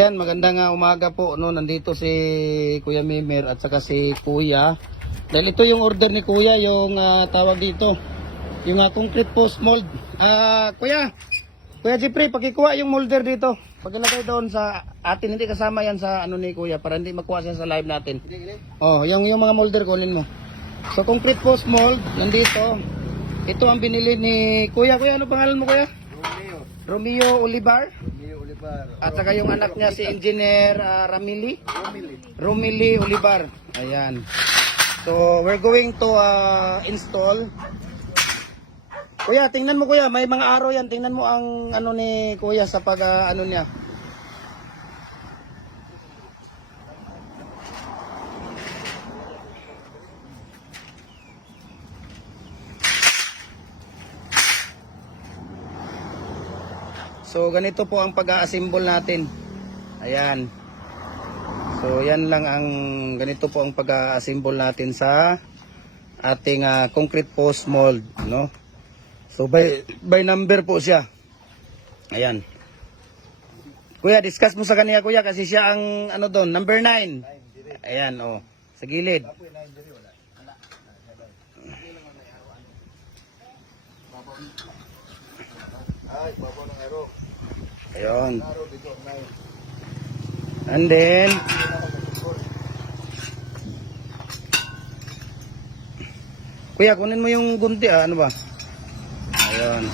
Yan, magandang umaga po, no. Nandito si Kuya Mimer at saka si Kuya. Dahil ito yung order ni Kuya, yung tawag dito, yung concrete post mold. Kuya Jeffrey, pakikuha yung molder dito. Pagkalagay doon sa atin, hindi kasama yan sa ano ni Kuya para hindi makuha siya sa live natin. Oh, yung mga molder kunin mo. So concrete post mold nandito. Ito ang binili ni Kuya. Kuya, ano pangalan mo, Kuya? Romeo Olivar. At saka yung anak niya si Engineer Romili Olivar. Ayan. So we're going to install. Kuya, tingnan mo, Kuya, may mga araw yan. Tingnan mo ang ano ni Kuya sa pag ano niya. So ganito po ang pag-a-assemble natin. Ayan. So yan lang ang ganito po ang pag-a-assemble natin sa ating concrete post mold, no? So by number po siya. Ayan. Kuya, discuss mo sa kanya, Kuya, kasi siya ang ano doon, number 9. Ayan, oh, sa gilid. Ayun. And then Kuya, kunin mo yung gunti, ano ba? Ayun.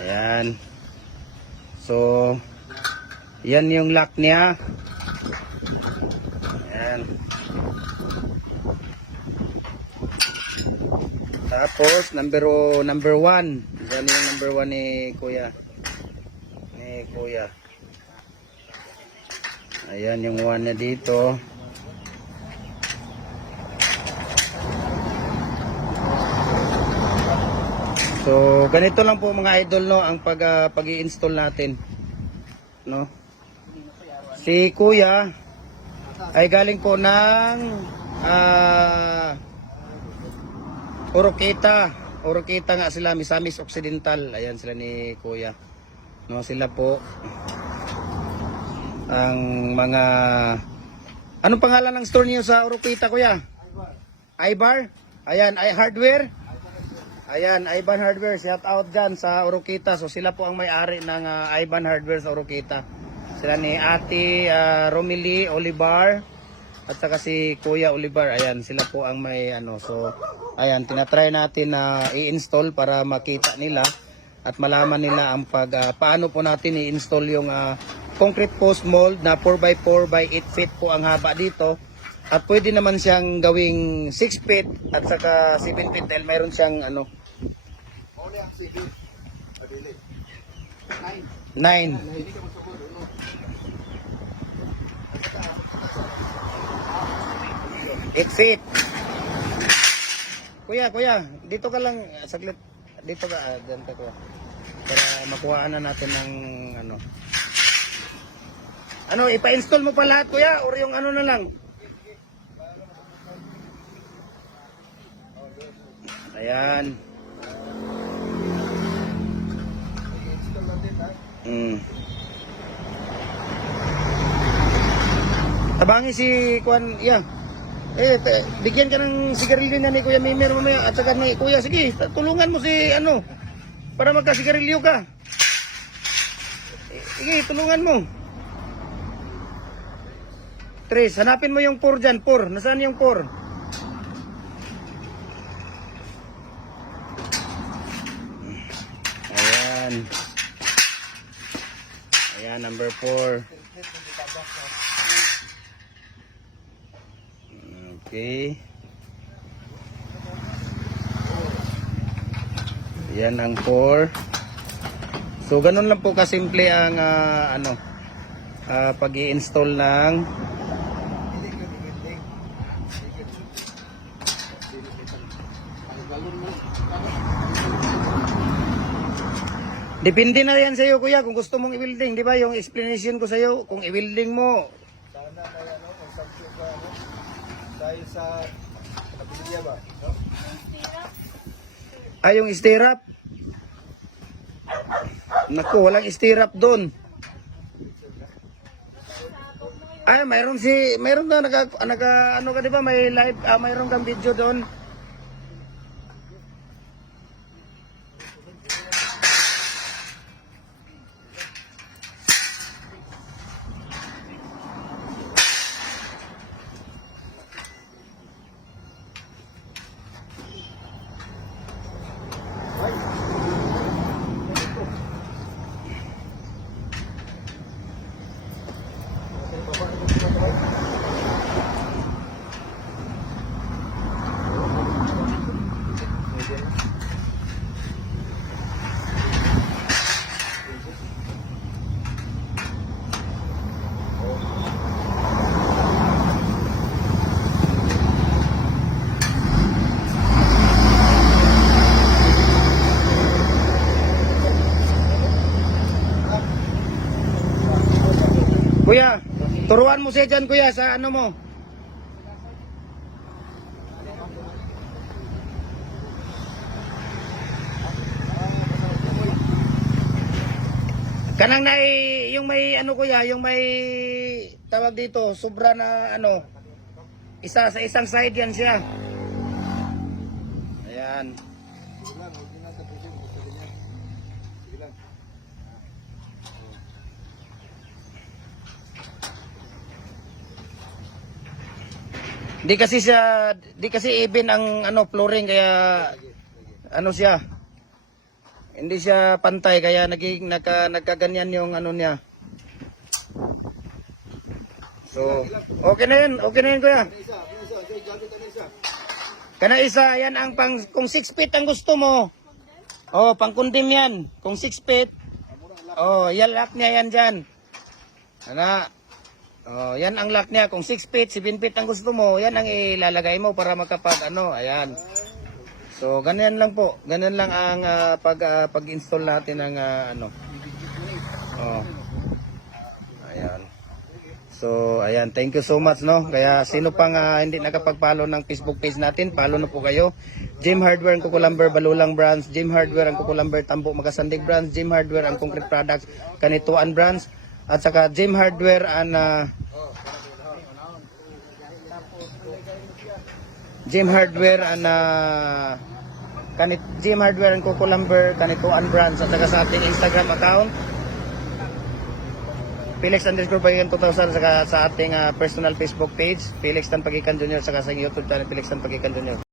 Ayan. So yan yung lock niya. Ayan. Tapos number 1. Yan yung number 1 ni Kuya. Ayan yung 1 na dito. So ganito lang po mga idol, no, ang pag-i-install natin, no. Si Kuya ay galing po ng Oroqueta nga sila, Misamis Occidental. Ayan sila ni Kuya, no. Sila po ang mga, anong pangalan ng store niyo sa Oroqueta, Kuya? Ibar. Ayan, Hardware. Ayan, Iban Hardware, shout out dyan sa Oroqueta. So sila po ang may-ari ng Iban Hardware sa Oroqueta. Sila ni Ate Romili Olivar at saka si Kuya Olivar. Ayan, sila po ang may ano. So ayan, tinatry natin na i-install para makita nila at malaman nila ang paano po natin i-install yung concrete post mold na 4x4 by 8 feet po ang haba dito. At pwede naman siyang gawing 6 feet at saka 7 feet dahil mayroon siyang ano 9. 8 feet. Kuya, dito ka lang saglit. Dito ka, diyan ka, Kuya. Para makuhaan na natin ng ano. Ano, ipa-install mo pa lahat, Kuya, or yung ano na lang? Ayan. Tabangi si Kuan, yeah. Bigyan ka ng sigarilyo na ni Kuya Mimer mamaya at saka ni Kuya. Sige, tulungan mo si ano para magkasigarilyo ka. Sige, tulungan mo. Tres, hanapin mo yung 4 dyan, 4. Nasaan yung 4? Ayan, number 4. Okay. Yan ang 4. So ganun lang po kasimple ang pag-i-install ng depende na yan sa iyo, Kuya, kung gusto mong i-building, di ba? Yung explanation ko sa iyo, kung i-building mo. Sana may consumption ka, dahil sa pabiliya ba? No? Ay, yung stirrup. Naku, walang stirrup doon. Ay, mayroon na ano ka 'di ba, may live, mayroon kang video doon. Kuya, turuan mo siya dyan, kuya, sa ano mo. Kanang yung may ano kuya, yung may tawag dito, sobra na ano, isa sa isang side yan siya. Ayan. Di kasi even ang ano flooring kaya ano siya. Hindi siya pantay kaya nagkaganyan yung ano niya. So, okay na yun kuya. Kana isa, yan ang kung 6 feet ang gusto mo. Oh, pang kundim yan. Kung 6 feet. Oh, yan lock niya yan dyan. Ana. Oh, yan ang lock niya. Kung 6 feet, 7 feet ang gusto mo, yan ang ilalagay mo para makapag ano, ayan. So, ganyan lang po. Ganyan lang ang pag-install natin ng ano. Oh. Ayan. So, ayan. Thank you so much, no? Kaya sino pang hindi nakapag-follow ng Facebook page natin, follow na po kayo. Jim Hardware ang Kukulamber, Balulang Brands. Jim Hardware ang Kukulamber, Tambo, Magasandig Brands. Jim Hardware ang Concrete Products, Kanituan Brands. At saka Jim Hardware ang Jim Hardware ang Jim Hardware ang Kukulamber, Kanituan Brands. At saka sa ating Instagram account Felix_Pagikan 2000, saka sa ating personal Facebook page Felix Tan Pagikan Jr. saka sa YouTube channel Felix Tan Pagikan Jr.